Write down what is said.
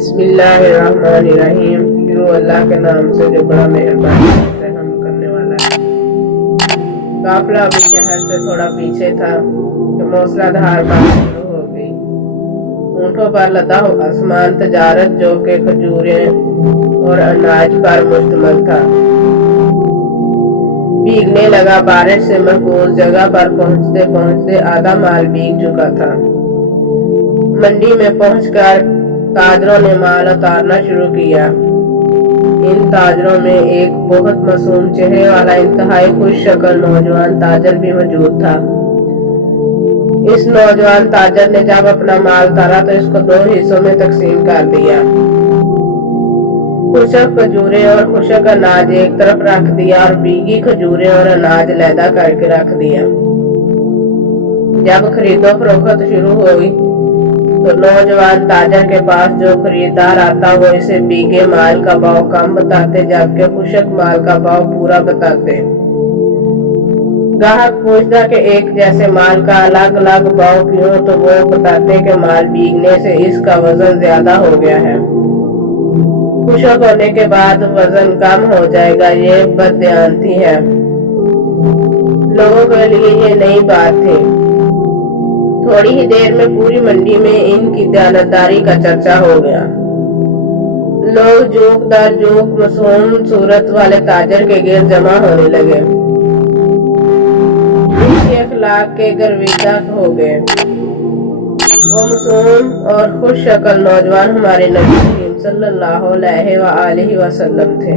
بسم اللہ الرحمن الرحیم۔ شروع اللہ کے نام سے جو بڑا مہربان رحم کرنے والا ہے۔ قافلہ ابھی شہر سے تھوڑا پیچھے تھا کہ موسلا دھار بارش شروع ہو گئی۔ اونٹوں پر لدا ہوا آسمان تجارت جو کہ کھجوریں اور اناج پر مشتمل تھا بھیگنے لگا۔ بارش سے محفوظ جگہ پر پہنچتے پہنچتے آدھا مال بھیگ چکا تھا۔ منڈی میں پہنچ کر تاجروں نے مال اتارنا شروع کیا۔ ان تاجروں میں ایک بہت معصوم چہرے والا انتہائی خوش شکل نوجوان تاجر بھی موجود تھا۔ اس نوجوان تاجر نے جب اپنا مال اتارا تو اس کو 2 حصوں میں تقسیم کر دیا۔ خشک کھجوریں اور خشک اناج ایک طرف رکھ دیا اور بھیگی کھجوریں اور اناج علیحدہ کر کے رکھ دیا۔ جب خرید و فروخت شروع ہوئی تو نوجوان تاجر کے پاس جو خریدار آتا وہ اسے بھیگے مال کا بھاؤ کم بتاتے جبکہ خشک مال کا بھاؤ پورا بتاتے۔ گاہک پوچھتا کہ ایک جیسے مال کا الگ الگ بھاؤ کیوں تو وہ بتاتے کہ مال بھیگنے سے اس کا وزن زیادہ ہو گیا ہے، خشک ہونے کے بعد وزن کم ہو جائے گا۔ یہ بددیانتی ہے۔ لوگوں کے لیے یہ نئی بات تھی۔ تھوڑی ہی دیر میں پوری منڈی میں ان کی دیانتداری کا چرچا ہو گیا۔ لوگ جوک در جوک معصوم صورت والے تاجر کے گرد جمع ہونے لگے۔ ان کے اخلاق کے گرویدہ ہو گئے۔ وہ معصوم اور خوش شکل نوجوان ہمارے نبی کریم صلی اللہ علیہ وآلہ وسلم تھے۔